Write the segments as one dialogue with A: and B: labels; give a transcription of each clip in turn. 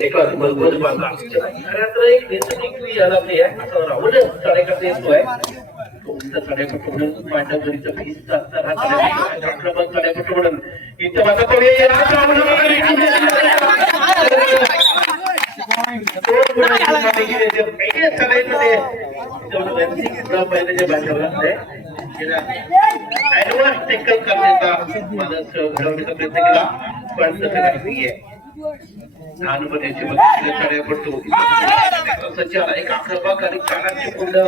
A: एका मजबूत बांधा खऱ्यातर एक नैसर्गिक क्रिया लागली आहे असं राहुल कार्यकर्ता येतोय इथं माझा टेकल करण्याचा माणूस घडवण्याचा प्रयत्न केला पण तसं काही नाहीये लहानपणाची पडतो एक आक्रमक आणि कानाची पूर्ण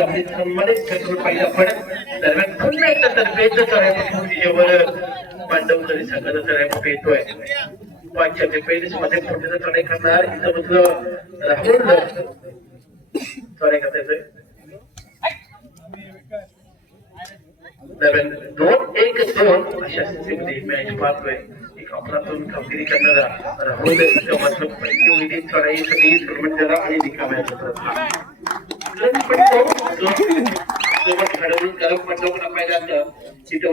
A: आपली सन्मानित पाहिजे पण दरम्यान पुन्हा एकदा पांडव तरी संघाचा साड्या येतोय. पाचशे ते मध्ये पुढे चढाई करणार इथं म्हटलं राहुल चढाई करता येतोय दोन एक दोन. अशा स्थितीमध्ये मॅच पाहतोय. एक अपरातून कामगिरी करणारा राहुल इथं मात्र पहिली विधी चढाई सगळी आणि रिकाम्या क्षेत्रातला. पडतो, गरम मंडप तिथे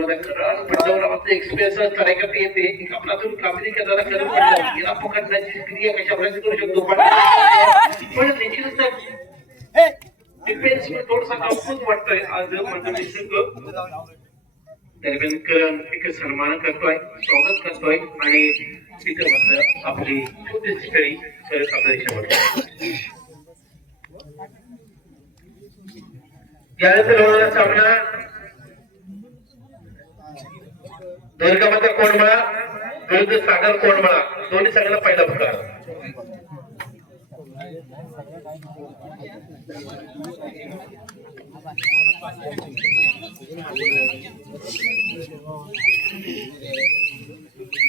A: एक्सप्रेस येते एक कामगिरी करणारा गरम मंडप याला पकडण्याची क्रिया कशा प्रकारे करू शकतो पण डिफेन्स थोडासा वाटतोय आज मंडळी दरम्यान करण एक सन्मान करतोय स्वागत करतोय आणि तिथं आपली छोटीशी आपल्या देशामध्ये यानंतर होणारा सामना. दुर्गामाता कोंडमळा विरुद्ध सागर कोंडमळा. दोन्ही संघाला पहिला पुकार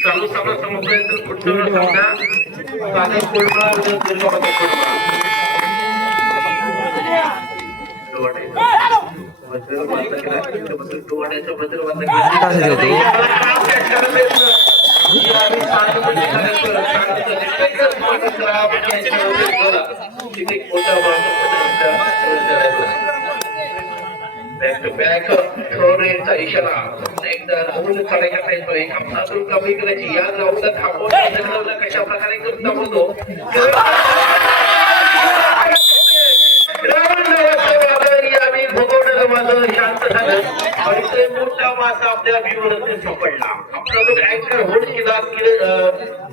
A: चालू सामना संपल्यानंतर पुढचा सामना सागर कोंडमळा विरुद्ध दुर्गामाता कोंडमळा बद्दल वार्ता केला त्याच्याबद्दल टोवाड्याच्या बद्दल वार्ता केली आम्ही सानुकूलित किती मोठा बॅक इशारा एकदा राहुल चढायचा येतोय आपणातून कमी करायची या राहुलला थांबवून कशा प्रकारे करून दाखवतो झालं आणि ते मोठा मासा आपल्या व्ह्यूवरती सापडला. आपला जो अँकर होल्ड केला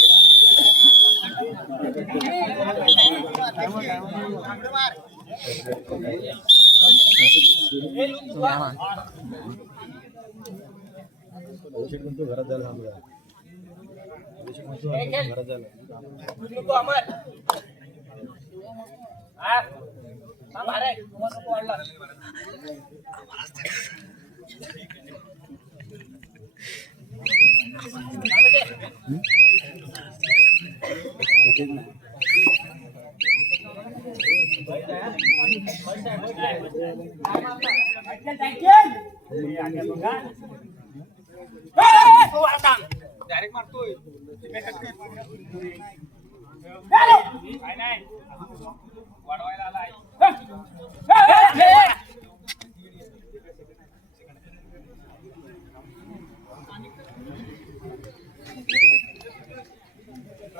A: मात्र सागे खेळ केला गेला डायरेक्ट मारतोय वाढवायला आलाय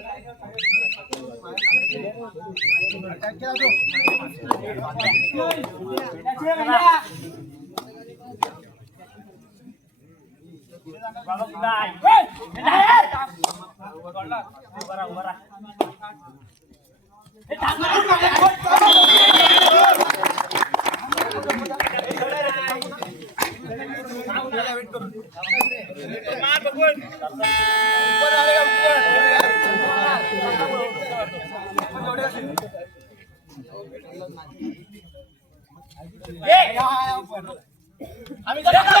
A: Come on, Bagun. Come on,
B: Bagun. म्हणतो घरात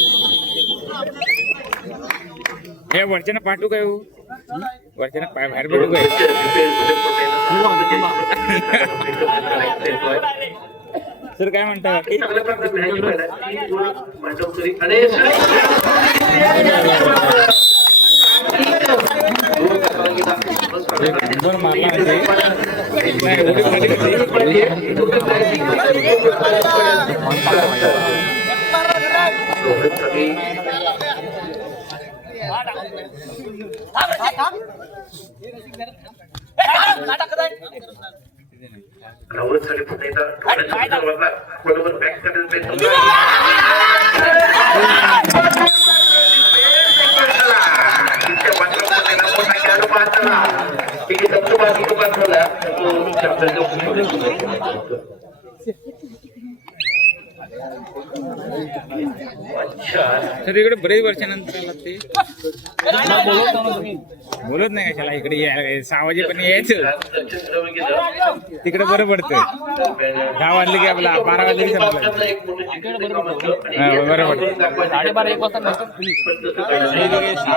C: हे वरच्यानं पाठवू काय हो. वरच्यानं पाय बाहेर पडू काय सर काय म्हणता? बाकी?
A: चांगल्या प्रकारे संदर्भातला बरोबर बॅक अच्छा
C: सर इकडे बरेच वर्षानंतर आला ते. बोलत नाही. कशाला इकडे सहा वाजेपर्यंत यायचं. तिकडे बरं पडतं दहा वाजले की आपला बारा वाजले की हा, बरं वाटतं.
A: साडेबारा एक वाजता
C: सहा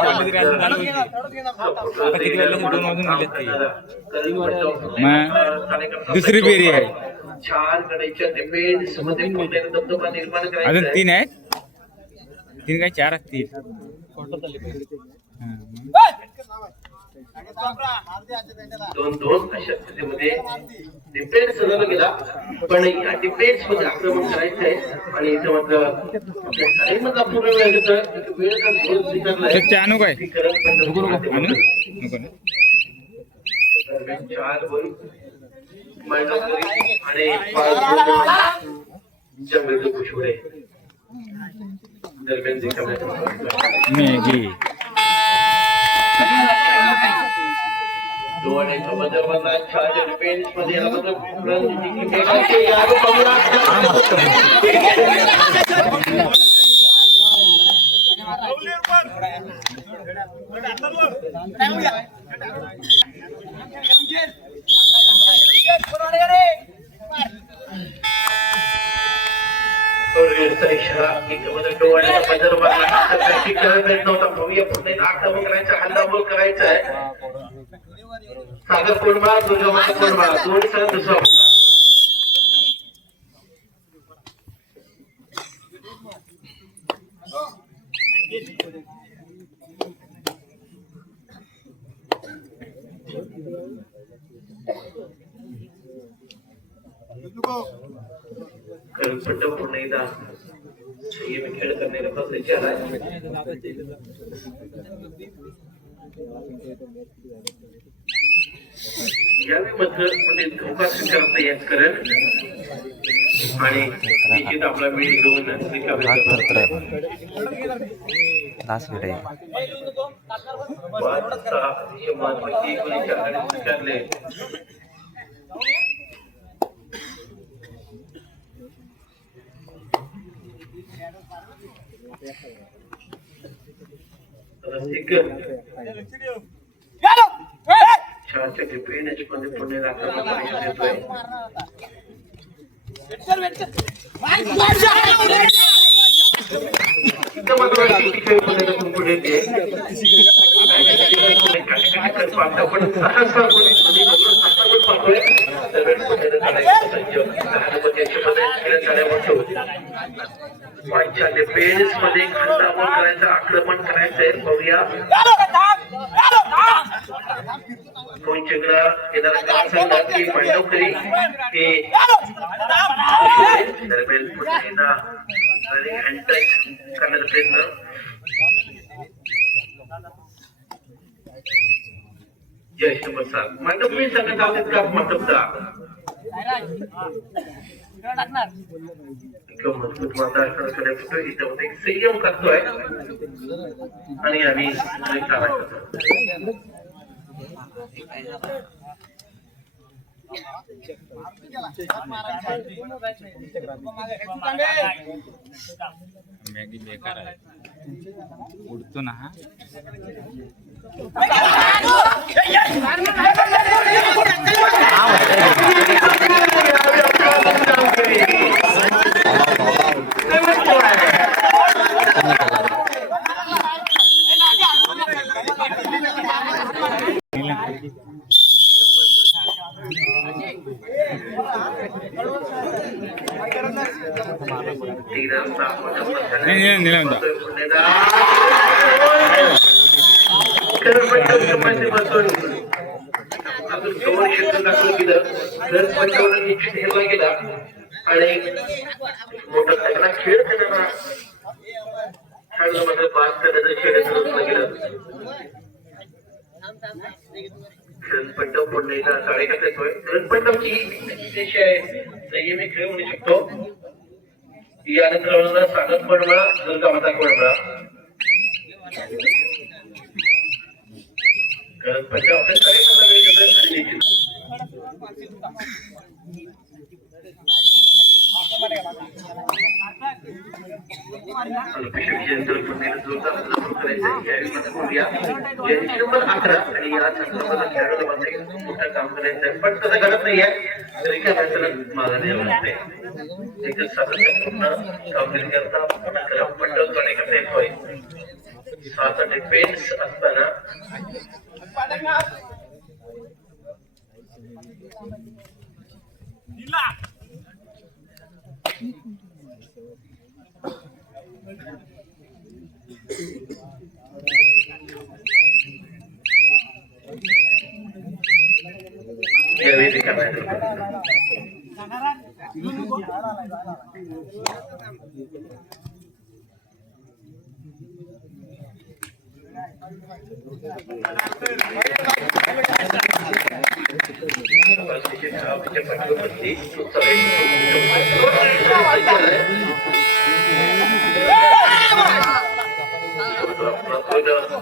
C: वाजले तरी अजून चालू होती. आता किती वाजले? दोन वाजून गेलेत ते. मग? दुसरी फेरी आहे. अजून. तीन आहेत? तीन काय? चार असतील.
A: दोन दोन अशा स्थितीमध्ये डिफेन्स सजवला गेला पण या डिफेन्समध्ये आक्रमण करायचं आहे. आणि इथं मात्र पूर्ण वेळ घेतोय वेळ स्वीकारलाय
C: काय
A: चार आणि जंगल दरम्यान
C: मॅगी.
A: डोळ्याच्या बदलमधला चार डिफेन्समध्ये याला बदल रणनीती खेळायचे यारो बघूया रेडचा इशारा करत येत नव्हता भव्य पुन्हा एकदा आक्रमण करायचं हल्लाबोल करायचा आहे सागर कोंडबा दुसरा होता यावेळी मात्र म्हणजे धोका स्वीकारता येत करेल आणि निश्चित आपला वेळ घेऊन.
D: लास्ट मिनिट आहे
A: महत्वाची गुन्हेगार आघाडी मध्ये पुणे आक्रमण पुढे येते मध्ये खंडापण करायचं आक्रमण करायचं बघूया कोणच्याकडे येणारा की पांडवकरी हे दरम्यान पुन्हा आणि करण्याचा प्रयत्न जय नमस्कार मंडप मी सांगत आहोत का मातबदा मजबूत वातावरण करतो इथं एक संयम करतोय. आणि आम्ही
C: मॅगी बेकार आहे. उडतो ना हा. नाही, नाही, निलंदा.
A: अजून दोन क्षेत्र दाखल केलं तर पंचावन्न गेला आणि मोठा खेळ करणारा खेळाडू खेळ सुरू गेलं रणपंडव पुन्हा एकदा साडेकात येतोय. रणपंडवची अतिशय संयमी खेळ म्हणू शकतो. यानंतर होणारा सागत दुर्गा माता पडमळा आपल्या साडेकाचा वेळ घेतोय आणि निश्चित अल्पशक्ती यंत्र पुण्याला जोरदार प्रदान करायचं आहे. यावेळी मात्र बघूया. यांची नंबर अकरा आणि या संदर्भात खेळाडूला मात्र एक मोठं काम करायचं आहे. पण तसं घडत नाहीये तरी काय मात्र मागं न्यावं लागतंय. एकच सातत्यपूर्ण कामगिरी करता पुण्याला मंडळ करण्याकरता येतोय सात डिफेन्स असताना pada dengar. Nila. Dewi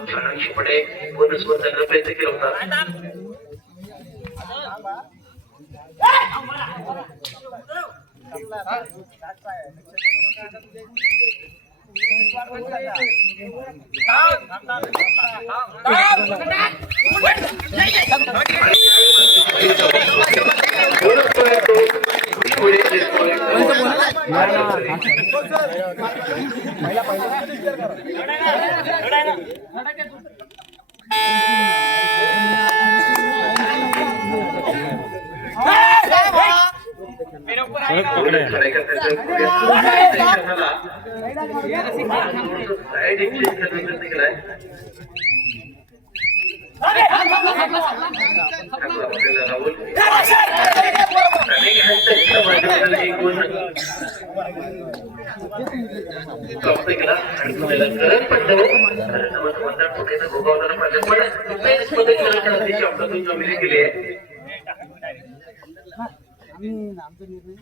A: छानशीपणे वनस्पत करण्याचा प्रयत्न केला होता
C: परत पकडाय
A: गुण प्राप्त केला आणि पुण्याला करत पडतो मतदार पुण्याला भोगावताना पाहिजे पण डिफेन्समध्ये खेळण्याच्या अतिशय आपल्यातून कामगिरी केली आम्ही आमचा निर्णय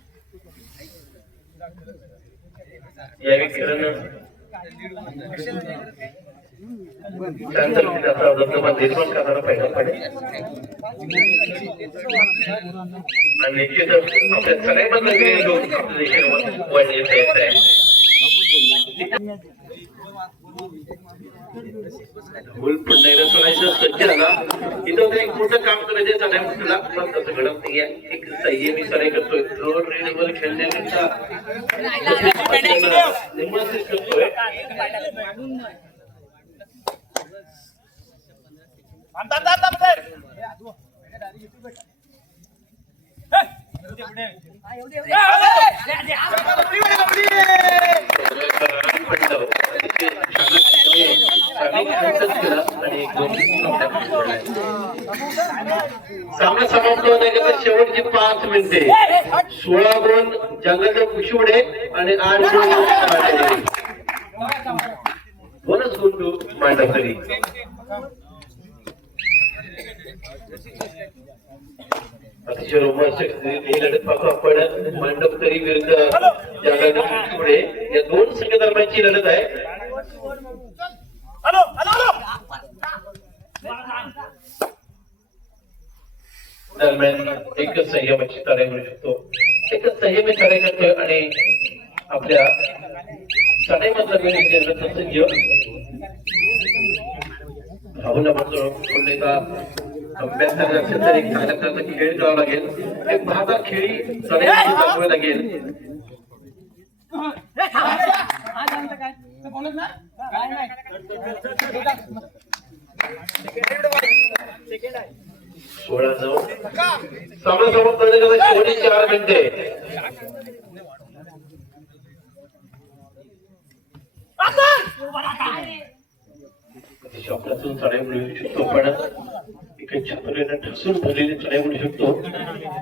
A: त्याचा धबधबा निर्माण करणारा पहिला पडेल आणि निश्चितच आपल्या सगळ्यांमधलं वेळ आपल्या देशावर आहे सज्ज इथं मोठं काम करायचं झालंय तुला पण तसं घडत एक संयमी सराई करतोय. रोड रेडीवर खेळण्यापेक्षा करतोय. सामना समाप्त होण्याकरता शेवटची पाच मिनिटे सोळा गुण जंगल कुशिवडे आणि आठ गुण गुण तू मांडवकरी अतिशय रोमांचक. ही लढत पाहतो आपण मांडवकरी विरुद्ध कुशिवडे या दोन संघ दरम्यानची लढत आहे. दरम्यान एकच संयमाची कार्य करू शकतो. एकच संयमी कार्य करतोय आणि आपल्या चढाईमधला वेळ सज्ज भावना म्हणतो अभ्यास तर एक खेळ करावा लागेल एक खेळी चढाईमध्ये दाखवावी लागेल सोळा नऊ सामना समाप्त करण्याकरता शेवटी चार मिनिटे शॉपलातून चढाई मिळवू शकतो पण एका छापरीनं ठसून भरलेली चढाई मिळू शकतो.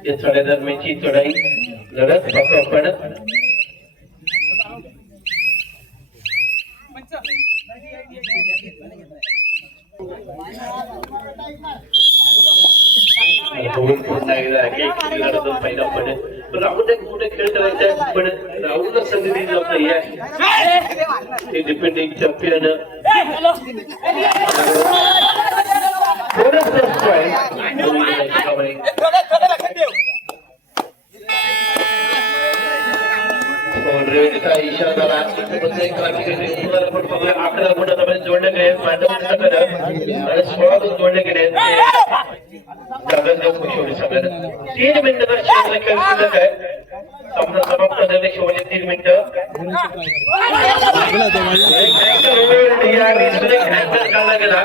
A: या चढ्या दरम्यानची चढाई लढत आपण राहुल पहिला पण राहून राहुल एक मोठे खेळ करायचा पण राहूनच संधी दिली जात नाहीये ते depending champion What is this रेवतीचा I झाला बद्दल एक अकरा जोडले गेले मांडव सोळा गुण जोडले गेले तीन मिनिटं तर खेळ शिल्लक आहे समाप्त झाले तीन मिनिटं या वीसमध्ये खेळ काढला गेला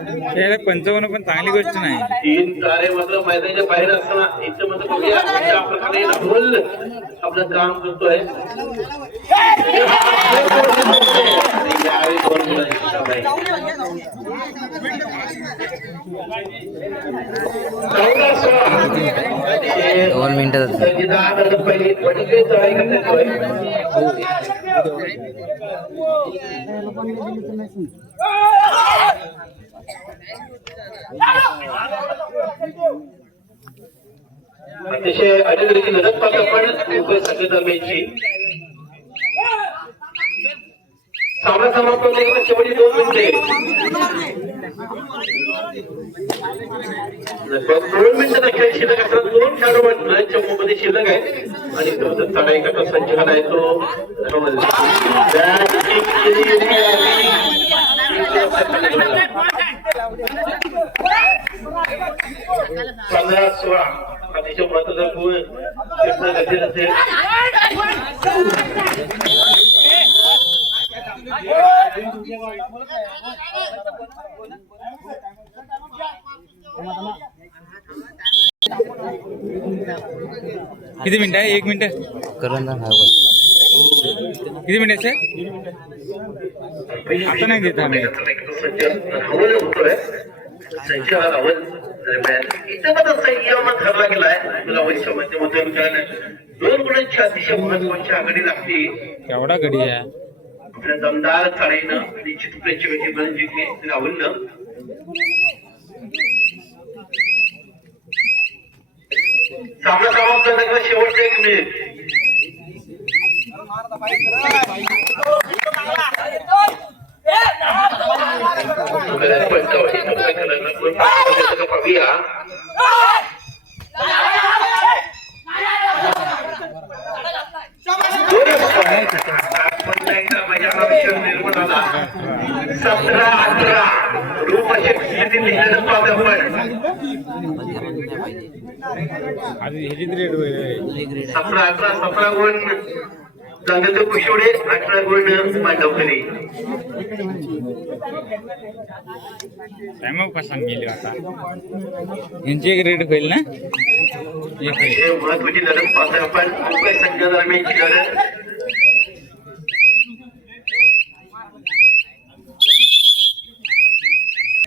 C: खेळ पंचावन्न पण चांगली गोष्ट नाही
A: तीन तारे मात्र मैदानाच्या बाहेर असताना इथं मात्र बघूया अशा प्रकारे राहुल आपलं काम करतोय दोन मुलांची काम आहे. चौदा सोळा.
D: दोन मिनिटं जातात.
A: त्याची दहा नंतर पहिली चढाई अतिशय अनेक रीती लढत पाहतो पण मुंबई संघ दरम्यानची सामना समाप्त होण्याकरता शेवटी दोन मिनिटे. दोन मिनिटं खेळ शिल्लक असताना दोन खेळाडू चमूमध्ये शिल्लक आहे आणि तो जो एक करता संचलन आहे. तो राहुल. That kick केली गेली आहे. पंधरा सोळा अतिशय महत्त्वाचा गुण प्रयत्न गरजेचं असेल
C: किती मिनिट आहे एक मिनिट
D: बस.
C: किती मिनिट सर आता नाही देत आम्ही.
A: हा दोन गुणांची अतिशय महत्वाची आघाडी लागते
C: केवढा गडी आहे
A: आपल्या दमदार चढाईनं आणि चित्रपटाची बळी जिंकली राहुलनं सामना समाप्त झाल्यानंतर शेवटचे एक minute Me das cuenta, oye, no pueden ganar la
C: culpa, no me toca para mí, ¿ah?
A: सतरा अठरा रूपाचे किती लिहिलेलं पाहतो आपण सतरा अठरा सतरा वन चांगलं कुशोडे अठरा गुण मांडवकरी
C: मग कसा गेली आता यांची एक रेट होईल ना एक होईल
A: हे महत्वाची लढत पाहतोय आपण मुंबई संघ दरम्यानची लढत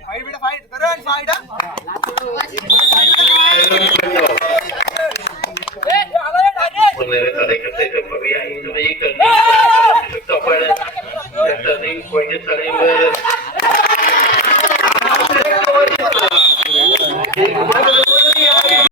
A: कार्यकर्ते पर्याय तुम्ही करू शकतो आपण त्याचा नाही पॉईंट चालेल